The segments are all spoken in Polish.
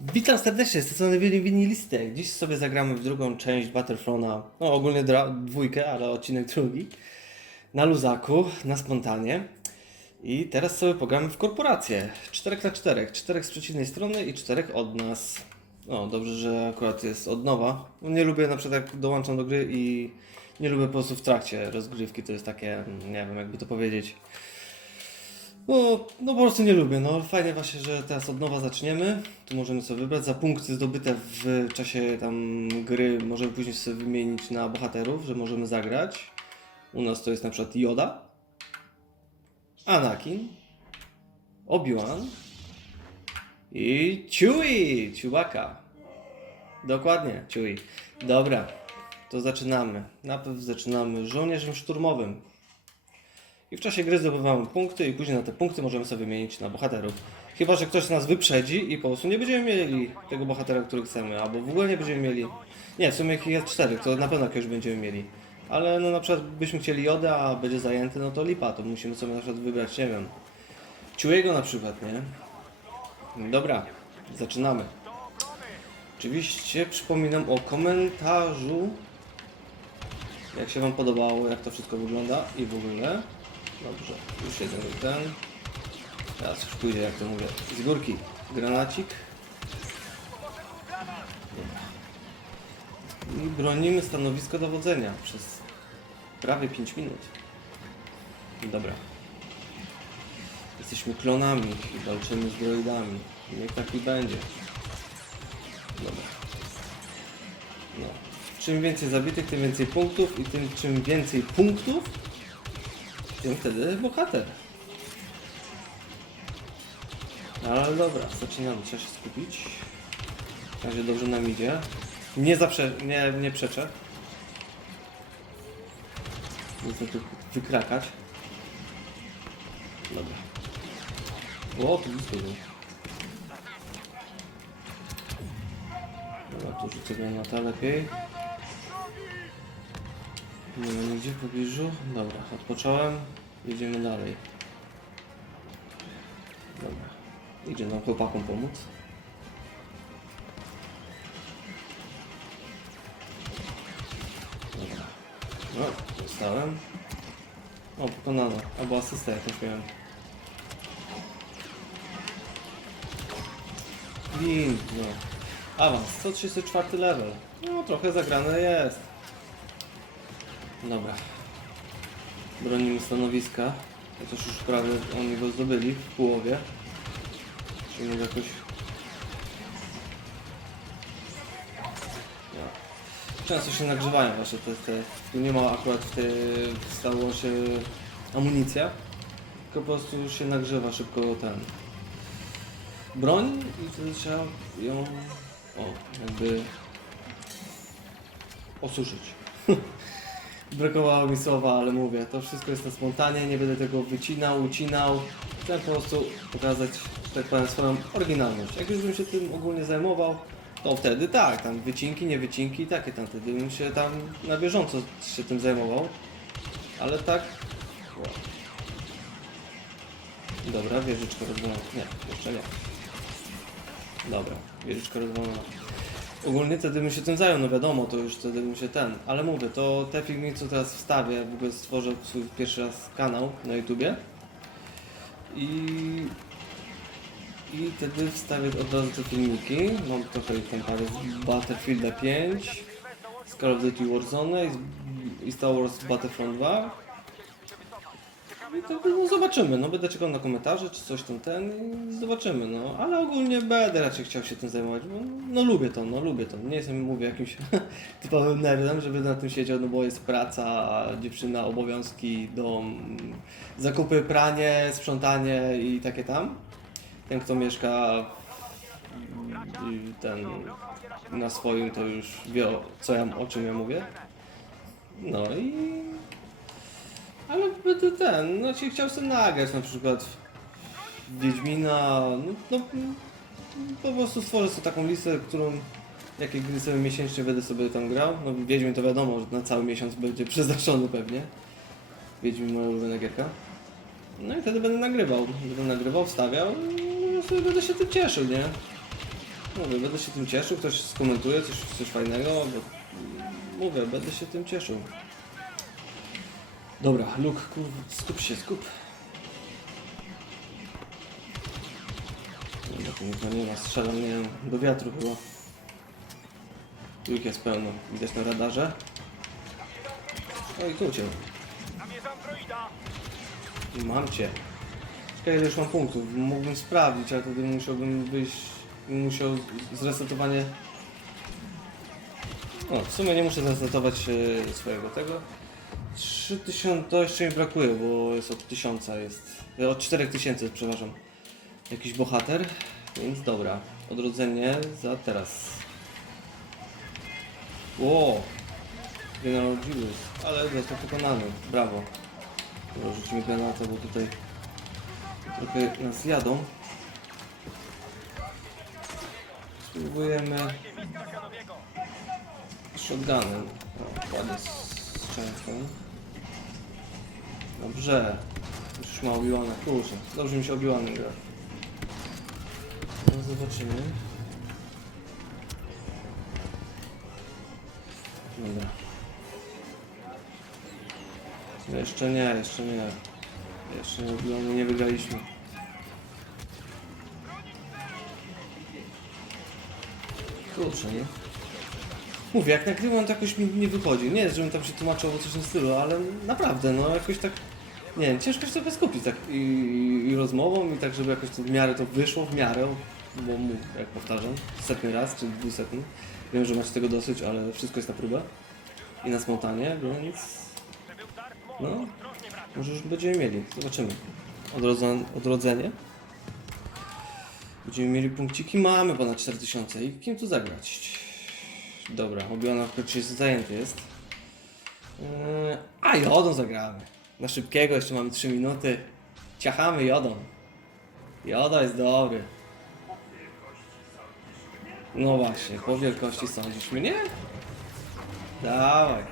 Witam serdecznie, z tej strony Willi Winilistek. Dziś sobie zagramy w drugą część Battlefronta, no ogólnie dwójkę, ale odcinek drugi. Na luzaku, na spontanie. I teraz sobie pogramy w korporację. 4 na 4 czterech z przeciwnej strony i czterech od nas. No, dobrze, że akurat jest od nowa. No, Nie lubię na przykład jak dołączam do gry i nie lubię po prostu w trakcie rozgrywki, to jest takie, nie wiem jakby to powiedzieć. No, no po prostu nie lubię. No fajnie właśnie, że teraz od nowa zaczniemy. Tu możemy sobie wybrać za punkty zdobyte w czasie tam gry. Możemy później sobie wymienić na bohaterów, że możemy zagrać. U nas to jest na przykład Yoda, Anakin, Obi-Wan i Chewie, Chewbacca. Dokładnie, Chewie. Dobra, to zaczynamy. Najpierw zaczynamy żołnierzem szturmowym. I w czasie gry zdobywamy punkty i później na te punkty możemy sobie wymienić na bohaterów. Chyba, że ktoś nas wyprzedzi i po prostu nie będziemy mieli tego bohatera, który chcemy, albo w ogóle nie będziemy mieli... Nie, w sumie jest cztery, to na pewno jakiegoś będziemy mieli. Ale no na przykład byśmy chcieli Joda, a będzie zajęty, no to lipa, to musimy sobie na przykład wybrać, nie wiem, Chewiego na przykład, nie? Dobra, zaczynamy. Oczywiście przypominam o komentarzu, jak się Wam podobało, jak to wszystko wygląda i w ogóle. Dobrze, już jeden ten. Teraz już pójdzie, jak to mówię, z górki. Granacik. I bronimy stanowisko dowodzenia przez prawie 5 minut. Dobra. Jesteśmy klonami i walczymy z droidami. Niech tak i będzie. Dobra. No. Czym więcej zabitych, tym więcej punktów i tym czym więcej punktów, tym wtedy bohater. Ale dobra, zaczynamy. Trzeba się skupić. Na razie dobrze nam idzie. Nie zaprze... nie, nie przeczę. Chcę tu wykrakać. Dobra. O, tu blisko był. Dobra, tu rzucę granata lepiej. Nie ma nigdzie w pobliżu. Dobra, odpocząłem. Jedziemy dalej. Dobra. Idzie nam chłopakom pomóc. Dobra. No, dostałem. O, pokonano. Albo asystę jakąś miałem. Win, no. Awans, 134 level. No, trochę zagrane jest. Dobra. Bronimy stanowiska. Chociaż już prawie oni go zdobyli w połowie. Czyli może jakoś... No. Często się nagrzewają właśnie te, te... Tu nie ma akurat w tej... stało się amunicja. Tylko po prostu się nagrzewa szybko ten... Broń i wtedy trzeba ją... O, jakby... Osuszyć. Brakowało mi słowa, ale mówię, to wszystko jest na spontanie, nie będę tego wycinał, ucinał. Chcę po prostu pokazać, że tak powiem, swoją oryginalność. Jak już bym się tym ogólnie zajmował, to wtedy tak, tam wycinki, nie wycinki, takie tam, wtedy bym się tam na bieżąco się tym zajmował. Ale tak... Dobra, wieżyczka rozwalona. Nie, jeszcze nie. Dobra, wieżyczka rozwalona. Ogólnie wtedy bym się tym zajął, no wiadomo, to już wtedy bym się ten. Ale mówię, to te filmy, co teraz wstawię, w ogóle stworzę swój pierwszy raz kanał na YouTubie. I... I wtedy wstawię od razu te filmiki. Mam trochę ich tam parę z Battlefielda 5, z Call of Duty Warzone i i Star Wars Battlefront 2. I to no, zobaczymy, no będę czekał na komentarze, czy coś tam ten i zobaczymy, no. Ale ogólnie będę raczej chciał się tym zajmować, bo no lubię to, no lubię to. Nie jestem, mówię, jakimś typowym nerdem, żeby na tym siedział, no bo jest praca, dziewczyna, obowiązki, dom, zakupy, pranie, sprzątanie i takie tam. Ten, kto mieszka ten na swoim, to już wie, o- co ja, o czym ja mówię. No i ale będę ten, no ci chciał sobie nagrać na przykład Wiedźmina, no, no po prostu stworzę sobie taką listę, którą jakie gry sobie miesięcznie będę sobie tam grał. No Wiedźmin to wiadomo, że na cały miesiąc będzie przeznaczony pewnie. Wiedźmin moja ulubiona gierka. No i wtedy będę nagrywał. Będę nagrywał, wstawiał i no, sobie będę się tym cieszył, nie? Mówię, będę się tym cieszył, ktoś skomentuje coś, coś fajnego, bo mówię, będę się tym cieszył. Dobra, Luke, skup się, skup. Dobra, nikogo nie ma, strzelam, nie wiem, do wiatru chyba. Luke jest pełno, widać na radarze. No i tu cię. Mam cię. Czekaj, ile już mam punktów. Mógłbym sprawdzić, ale wtedy musiałbym wyjść. Musiał zresetowanie. O, w sumie nie muszę zresetować e, swojego tego. 3000 to jeszcze mi brakuje, bo jest od 1000 jest. Od 4000 przepraszam. Jakiś bohater. Więc dobra. Odrodzenie za teraz. Ło! General Julius. Ale został pokonany. Brawo. Dobra, rzucimy granatę, bo tutaj trochę nas jadą. Spróbujemy shotgunem. Ładnie strzęką. Dobrze. Już ma obiłane. Kurczę, dobrze mi się obiłane gra. No zobaczymy. Dobra. No Jeszcze nie, jeszcze nie. Jeszcze nie, obiłamy, nie wygraliśmy. Kurczę, nie? Mówię, jak nagrywam, to jakoś mi nie wychodzi. Nie żebym tam się tłumaczył o coś w stylu, ale naprawdę, no jakoś tak, nie wiem, ciężko się sobie skupić tak i, i, rozmową i tak, żeby jakoś to w miarę to wyszło, w miarę, bo jak powtarzam, setny raz, czy dwusetny. Wiem, że macie tego dosyć, ale wszystko jest na próbę i na spontanie, więc no, może już będziemy mieli, zobaczymy. Odrodzenie. Będziemy mieli punkciki, mamy ponad 4000 i kim tu zagrać? Dobra, Obiona jest zajęty jest. Yy, a jodą zagramy. Na szybkiego jeszcze mamy 3 minuty. Ciachamy jodą. Joda jest dobry. No właśnie, po wielkości sądzisz mnie? Dawaj.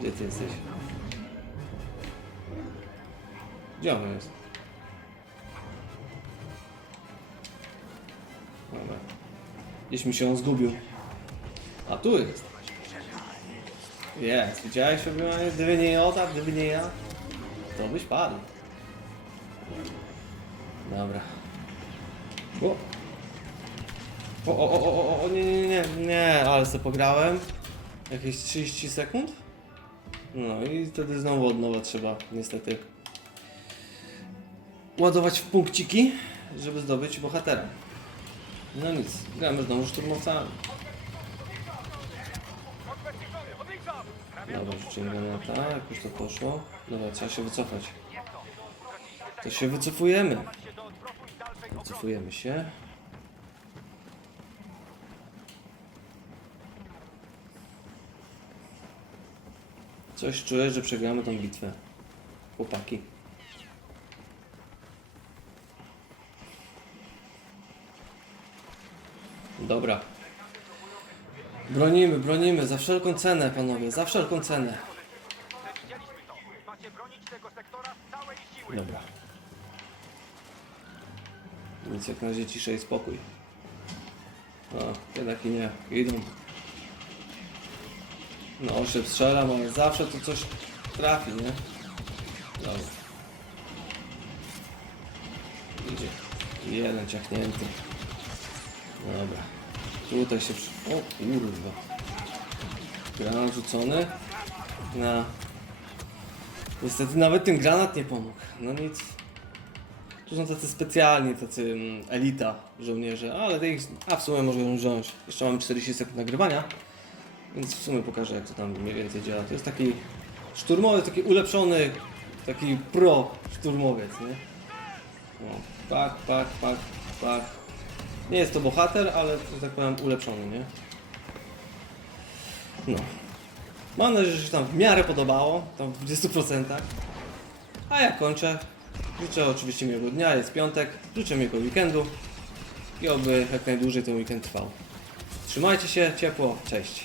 Gdzie ty jesteś? Gdzie on jest? Gdzieś mi się on zgubił. A tu jest. Jest. Widziałeś obiłanie? Gdyby nie Jota, gdyby nie ja, to byś padł. Dobra. O, o, o, o, o, o, nie, nie, nie, nie, ale sobie pograłem. Jakieś 30 sekund? No i wtedy znowu od nowa trzeba, niestety, ładować w punkciki, żeby zdobyć bohatera. No nic, gramy znowu szturmowcami. Dobra, rzucimy granata, jak już to poszło. Dobra, trzeba się wycofać. To się wycofujemy. Wycofujemy się. Coś czuję, że przegramy tą bitwę. Chłopaki. Dobra. Bronimy, bronimy, za wszelką cenę, panowie, za wszelką cenę. Dobra. Więc jak na razie cisza i spokój. O, jednak i nie. Idą. No, się strzelam, ale zawsze to coś trafi, nie? Dobra. Idzie. Jeden ciachnięty. Dobra. Tutaj się przy... O kurwa. Granat rzucony. Na... Niestety nawet ten granat nie pomógł. No nic. Tu są tacy specjalni, tacy mm, elita żołnierze, ale ich, a w sumie możemy wziąć. Jeszcze mamy 40 sekund nagrywania, więc w sumie pokażę jak to tam mniej więcej działa. To jest taki szturmowiec, taki ulepszony, taki pro szturmowiec, nie? No, pak, pak, pak, pak. Nie jest to bohater, ale że tak powiem ulepszony, nie? No. Mam nadzieję, że się tam w miarę podobało, tam w 20%. A ja kończę. Życzę oczywiście miłego dnia, jest piątek. Życzę miłego weekendu i oby jak najdłużej ten weekend trwał. Trzymajcie się ciepło, cześć.